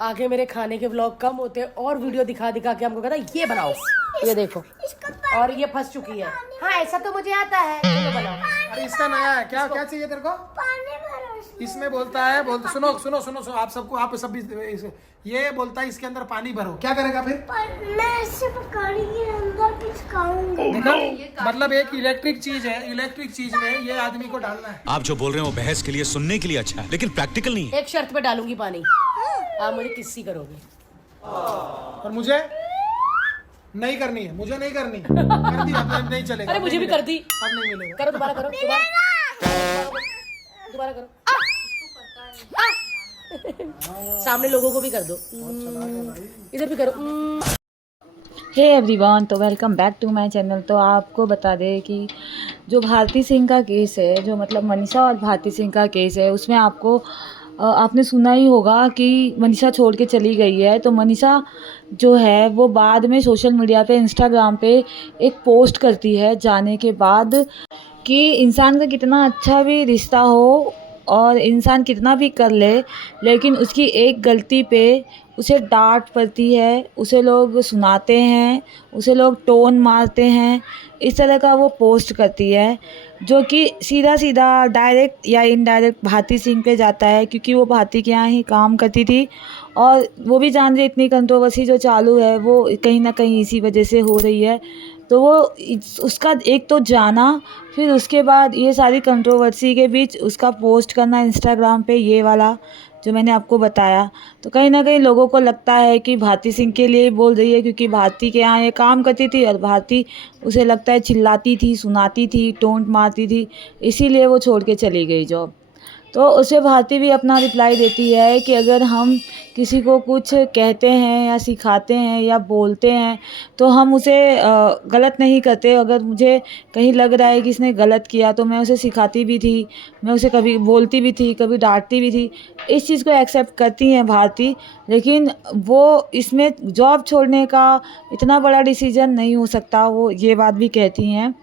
आगे मेरे खाने के व्लॉग कम होते और वीडियो दिखा दिखा के हमको कहता ये बनाओ, ये देखो, और ये फंस चुकी है। हाँ ऐसा तो मुझे आता है, चलो बनाओ। अरे इसका नया है, क्या क्या चाहिए तेरे को? इसमें बोलता है, सुनो सुनो सुनो सुनो, आप सबको, आप सब भी ये बोलता है इसके अंदर पानी भरो। क्या करेगा फिर? मैं इसे पकड़ी के अंदर कुछ खाऊंगी। देखो, मतलब एक इलेक्ट्रिक चीज है, इलेक्ट्रिक चीज में ये आदमी को डालना है। आप जो बोल रहे हो बहस के लिए, सुनने के लिए अच्छा है, लेकिन प्रैक्टिकल नहीं है। एक शर्त पे डालूंगी पानी, आप मुझे किस्सी करोगे और मुझे नहीं करनी है, मुझे नहीं करनी कर दी, अब नहीं चलेगा। अरे मुझे भी कर दी, अब नहीं मिलेगा। करो दोबारा, करो दोबारा करो। सामने लोगों को भी कर दो, इधर भी करो। हे एवरीवन, तो welcome back to my channel. तो आपको बता दें कि जो भारती सिंह का केस है, जो मतलब मनीषा और भारती सिंह का केस है, उसमें आपने सुना ही होगा कि मनीषा छोड़ के चली गई है। तो मनीषा जो है वो बाद में सोशल मीडिया पे, इंस्टाग्राम पे एक पोस्ट करती है जाने के बाद कि इंसान का कितना अच्छा भी रिश्ता हो और इंसान कितना भी कर ले, लेकिन उसकी एक गलती पे उसे डांट पड़ती है, उसे लोग सुनाते हैं, उसे लोग टोन मारते हैं। इस तरह का वो पोस्ट करती है, जो कि सीधा सीधा डायरेक्ट या इनडायरेक्ट भारती सिंह पे जाता है, क्योंकि वो भारती के यहाँ ही काम करती थी। और वो भी जान रही इतनी कंट्रोवर्सी जो चालू है वो कहीं ना कहीं इसी वजह से हो रही है। तो वो उसका एक तो जाना, फिर उसके बाद ये सारी कंट्रोवर्सी के बीच उसका पोस्ट करना इंस्टाग्राम पे, ये वाला जो मैंने आपको बताया। तो कहीं ना कहीं लोगों को लगता है कि भारती सिंह के लिए बोल रही है, क्योंकि भारती के यहाँ ये काम करती थी और भारती, उसे लगता है, चिल्लाती थी, सुनाती थी, टोंट मारती थी, इसीलिए वो छोड़ के चली गई जॉब। तो उसे भारती भी अपना रिप्लाई देती है कि अगर हम किसी को कुछ कहते हैं या सिखाते हैं या बोलते हैं तो हम उसे गलत नहीं करते। अगर मुझे कहीं लग रहा है कि इसने गलत किया तो मैं उसे सिखाती भी थी, मैं उसे कभी बोलती भी थी, कभी डांटती भी थी। इस चीज़ को एक्सेप्ट करती हैं भारती, लेकिन वो इसमें जॉब छोड़ने का इतना बड़ा डिसीजन नहीं हो सकता, वो ये बात भी कहती हैं।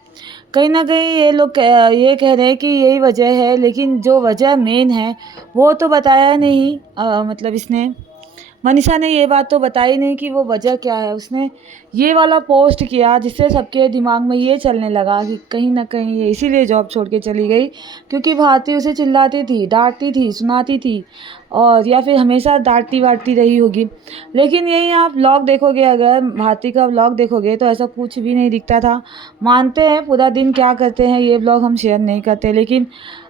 कहीं ना कहीं ये लोग ये कह रहे हैं कि यही वजह है, लेकिन जो वजह मेन है वो तो बताया नहीं। मतलब इसने, मनीषा ने ये बात तो बताई नहीं कि वो वजह क्या है। उसने ये वाला पोस्ट किया जिससे सबके दिमाग में ये चलने लगा कि कहीं ना कहीं ये इसीलिए जॉब छोड़ के चली गई, क्योंकि भारती उसे चिल्लाती थी, डांटती थी, सुनाती थी, और या फिर हमेशा डांटती वाटती रही होगी। लेकिन यही आप व्लॉग देखोगे, अगर भारती का व्लॉग देखोगे तो ऐसा कुछ भी नहीं दिखता था। मानते हैं पूरा दिन क्या करते हैं ये व्लॉग हम शेयर नहीं करते, लेकिन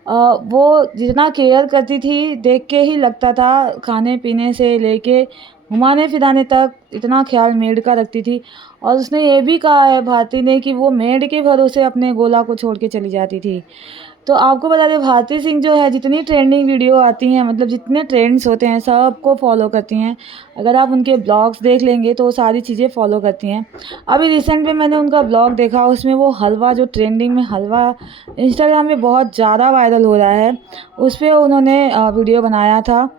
वो जितना केयर करती थी देख के ही लगता था, खाने पीने से लेके घुमाने फिराने तक इतना ख्याल मेड का रखती थी। और उसने ये भी कहा है भारती ने कि वो मेड के भरोसे अपने गोला को छोड़ के चली जाती थी। तो आपको बता दें, भारती सिंह जो है, जितनी ट्रेंडिंग वीडियो आती हैं, मतलब जितने ट्रेंड्स होते हैं, सबको फॉलो करती हैं। अगर आप उनके ब्लॉग्स देख लेंगे तो वो सारी चीज़ें फॉलो करती हैं। अभी रिसेंट में मैंने उनका ब्लॉग देखा, उसमें वो हलवा, जो ट्रेंडिंग में हलवा इंस्टाग्राम में बहुत ज़्यादा वायरल हो रहा है, उस पर उन्होंने वीडियो बनाया था।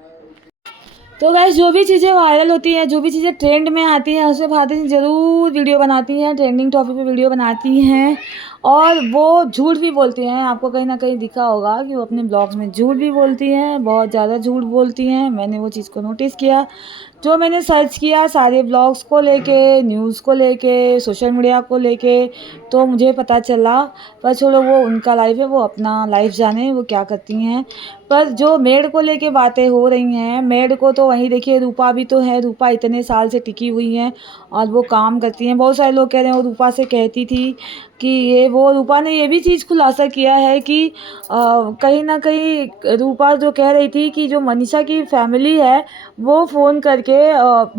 तो गाइस, जो भी चीज़ें वायरल होती हैं, जो भी चीज़ें ट्रेंड में आती हैं, उसमें भारती सिंह ज़रूर वीडियो बनाती हैं, ट्रेंडिंग टॉपिक पे वीडियो बनाती हैं। और वो झूठ भी बोलती हैं, आपको कहीं ना कहीं दिखा होगा कि वो अपने ब्लॉग्स में झूठ भी बोलती हैं, बहुत ज़्यादा झूठ बोलती हैं। मैंने वो चीज़ को नोटिस किया। जो मैंने सर्च किया सारे ब्लॉग्स को लेके, न्यूज़ को लेके, सोशल मीडिया को लेके, तो मुझे पता चला। पर चलो, वो उनका लाइफ है, वो अपना लाइफ जाने वो क्या करती हैं। पर जो मेड को लेके बातें हो रही हैं, मेड को तो वहीं देखिए, रूपा भी तो है, रूपा इतने साल से टिकी हुई हैं और वो काम करती हैं। बहुत सारे लोग कह रहे हैं वो रूपा से कहती थी कि ये वो, रूपा ने ये भी चीज़ खुलासा किया है कि कहीं ना कहीं रूपा जो कह रही थी कि जो मनीषा की फैमिली है वो फ़ोन करके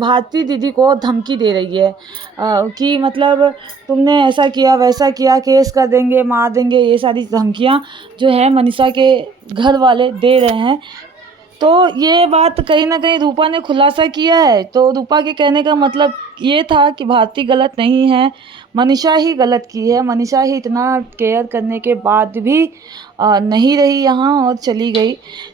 भारती दीदी को धमकी दे रही है कि मतलब तुमने ऐसा किया, वैसा किया, केस कर देंगे, मार देंगे, ये सारी धमकियां जो है मनीषा के घर वाले दे रहे हैं। तो ये बात कहीं ना कहीं रूपा ने खुलासा किया है। तो रूपा के कहने का मतलब ये था कि भारती गलत नहीं है, मनीषा ही गलत की है। मनीषा ही इतना केयर करने के बाद भी नहीं रही यहाँ और चली गई।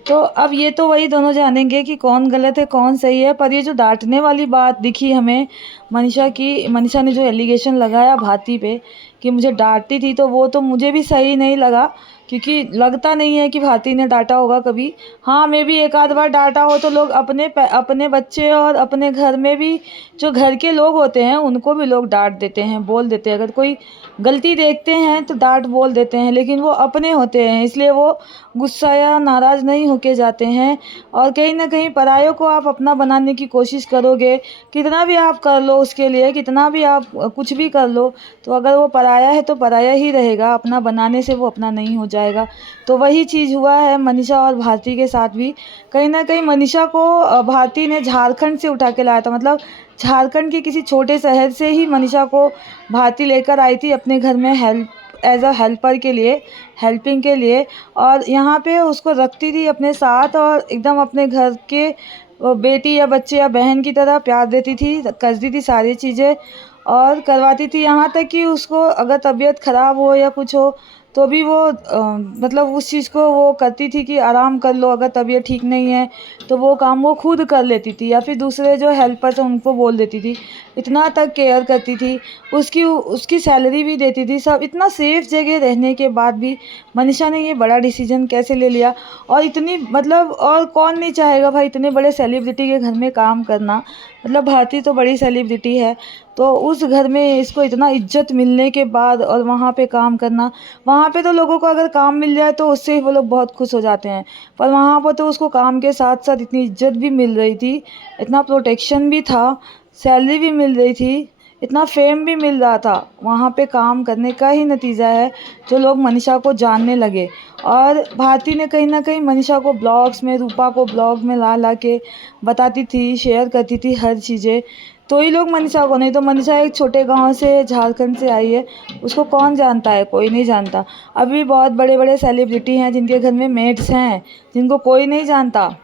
तो अब ये तो वही दोनों जानेंगे कि कौन गलत है कौन सही है। पर ये जो डांटने वाली बात दिखी हमें मनीषा की, मनीषा ने जो एलिगेशन लगाया भारती पे कि मुझे डांटती थी, तो वो तो मुझे भी सही नहीं लगा। क्योंकि लगता नहीं है कि भारती ने डांटा होगा कभी। हाँ, मैं भी एक आध बार डांटा हो तो लोग अपने बच्चे और अपने घर में भी जो घर के लोग होते हैं उनको भी लोग डांट देते हैं, बोल देते हैं। अगर कोई गलती देखते हैं तो डांट बोल देते हैं, लेकिन वो अपने होते हैं इसलिए वो गुस्सा या नाराज़ नहीं होके जाते हैं। और कहीं ना कहीं परायों को आप अपना बनाने की कोशिश करोगे, कितना भी आप कर लो उसके लिए, कितना भी आप कुछ भी कर लो, तो अगर वो पराया है तो पराया ही रहेगा, अपना बनाने से वो अपना नहीं हो जाएगा। तो वही चीज़ हुआ है मनीषा और भारती के साथ भी। कहीं ना कहीं मनीषा को भारती ने झारखंड से उठा के लाया था, मतलब झारखंड के किसी छोटे शहर से ही मनीषा को भारती लेकर आई थी अपने घर में एज अ हेल्पर के लिए, हेल्पिंग के लिए। और यहाँ पे उसको रखती थी अपने साथ और एकदम अपने घर के बेटी या बच्चे या बहन की तरह प्यार देती थी, करती थी सारी चीज़ें और करवाती थी। यहाँ तक कि उसको अगर तबीयत ख़राब हो या कुछ हो तो भी वो मतलब उस चीज़ को वो करती थी कि आराम कर लो, अगर तबीयत ठीक नहीं है तो वो काम वो खुद कर लेती थी या फिर दूसरे जो हेल्पर्स हैं उनको बोल देती थी। इतना तक केयर करती थी, उसकी सैलरी भी देती थी सब। इतना सेफ जगह रहने के बाद भी मनीषा ने ये बड़ा डिसीजन कैसे ले लिया। और इतनी मतलब और कौन नहीं चाहेगा भाई इतने बड़े सेलिब्रिटी के घर में काम करना, मतलब भारती तो बड़ी सेलिब्रिटी है, तो उस घर में इसको इतना इज्जत मिलने के बाद और वहाँ पे काम करना। वहाँ पे तो लोगों को अगर काम मिल जाए तो उससे वो लोग बहुत खुश हो जाते हैं, पर वहाँ पर तो उसको काम के साथ साथ इतनी इज्जत भी मिल रही थी, इतना प्रोटेक्शन भी था, सैलरी भी मिल रही थी, इतना फेम भी मिल रहा था। वहाँ पे काम करने का ही नतीजा है जो लोग मनीषा को जानने लगे। और भारती ने कहीं ना कहीं मनीषा को ब्लॉग्स में, रूपा को ब्लॉग में ला के बताती थी, शेयर करती थी हर चीज़ें, तो ही लोग मनीषा को, नहीं तो मनीषा एक छोटे गांव से झारखंड से आई है, उसको कौन जानता है, कोई नहीं जानता। अभी बहुत बड़े बड़े सेलिब्रिटी हैं जिनके घर में मेड्स हैं जिनको कोई नहीं जानता।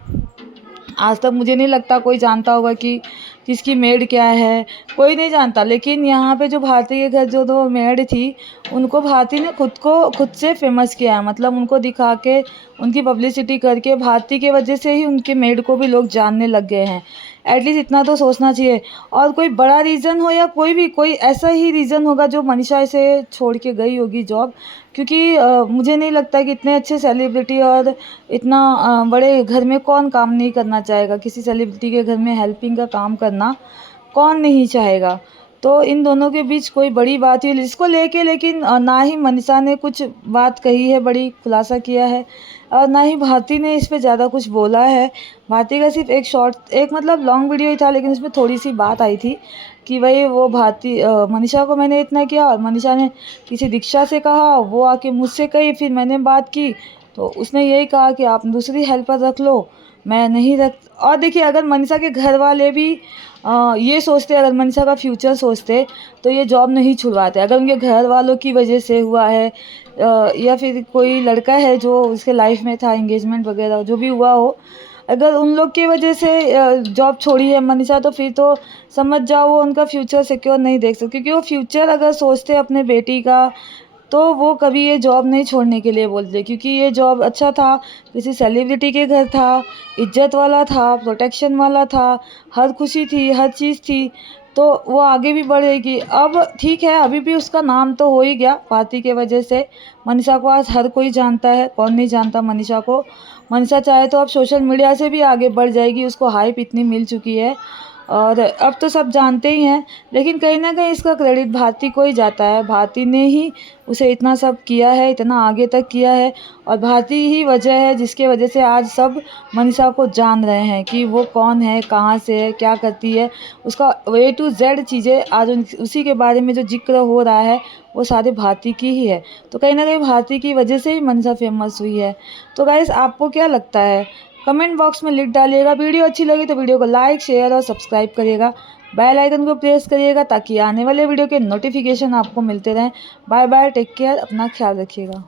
आज तक मुझे नहीं लगता कोई जानता होगा कि किसकी मेड क्या है, कोई नहीं जानता। लेकिन यहाँ पे जो भारती के घर जो दो मेड थी उनको भारती ने खुद से फेमस किया है, मतलब उनको दिखा के, उनकी पब्लिसिटी करके भारती के वजह से ही उनके मेड को भी लोग जानने लग गए हैं। एटलीस्ट इतना तो सोचना चाहिए। और कोई बड़ा रीज़न हो या कोई ऐसा ही रीज़न होगा जो मनीषा इसे छोड़ के गई होगी जॉब, क्योंकि मुझे नहीं लगता कि इतने अच्छे सेलिब्रिटी और इतना बड़े घर में कौन काम नहीं करना चाहेगा। किसी सेलिब्रिटी के घर में हेल्पिंग का काम करना कौन नहीं चाहेगा। तो इन दोनों के बीच कोई बड़ी बात हुई जिसको लेके, लेकिन ना ही मनीषा ने कुछ बात कही है, बड़ी खुलासा किया है, और ना ही भारती ने इस पे ज़्यादा कुछ बोला है। भारती का सिर्फ एक मतलब लॉन्ग वीडियो ही था, लेकिन उसमें थोड़ी सी बात आई थी कि भाई वो मनीषा को मैंने इतना किया और मनीषा ने किसी दीक्षा से कहा, वो आके मुझसे कही, फिर मैंने बात की तो उसने यही कहा कि आप दूसरी हेल्पर रख लो, मैं नहीं रख। और देखिए, अगर मनीषा के घर वाले भी ये सोचते, अगर मनीषा का फ्यूचर सोचते तो ये जॉब नहीं छुड़वाते। अगर उनके घर वालों की वजह से हुआ है या फिर कोई लड़का है जो उसके लाइफ में था, एंगेजमेंट वगैरह जो भी हुआ हो, अगर उन लोग की वजह से जॉब छोड़ी है मनीषा, तो फिर तो समझ जाओ वो उनका फ्यूचर सिक्योर नहीं देख सकते। क्योंकि वो फ्यूचर अगर सोचते अपने बेटी का तो वो कभी ये जॉब नहीं छोड़ने के लिए बोलते, क्योंकि ये जॉब अच्छा था, किसी सेलिब्रिटी के घर था, इज्जत वाला था, प्रोटेक्शन वाला था, हर खुशी थी, हर चीज़ थी, तो वो आगे भी बढ़ेगी। अब ठीक है, अभी भी उसका नाम तो हो ही गया भारती के वजह से। मनीषा को आज हर कोई जानता है, कौन नहीं जानता मनीषा को। मनीषा चाहे तो अब सोशल मीडिया से भी आगे बढ़ जाएगी, उसको हाइप इतनी मिल चुकी है और अब तो सब जानते ही हैं। लेकिन कहीं ना कहीं इसका क्रेडिट भारती को ही जाता है। भारती ने ही उसे इतना सब किया है, इतना आगे तक किया है, और भारती ही वजह है जिसके वजह से आज सब मनीषा को जान रहे हैं कि वो कौन है, कहाँ से है, क्या करती है। उसका A to Z चीज़ें आज उसी के बारे में जो जिक्र हो रहा है वो सारे भारती की ही है। तो कहीं ना कहीं भारती की वजह से ही मनीषा फेमस हुई है। तो गाइस, आपको क्या लगता है कमेंट बॉक्स में लिख डालिएगा। वीडियो अच्छी लगी तो वीडियो को लाइक, शेयर और सब्सक्राइब करिएगा। बेल आइकन को प्रेस करिएगा ताकि आने वाले वीडियो के नोटिफिकेशन आपको मिलते रहें। बाय बाय, टेक केयर, अपना ख्याल रखिएगा।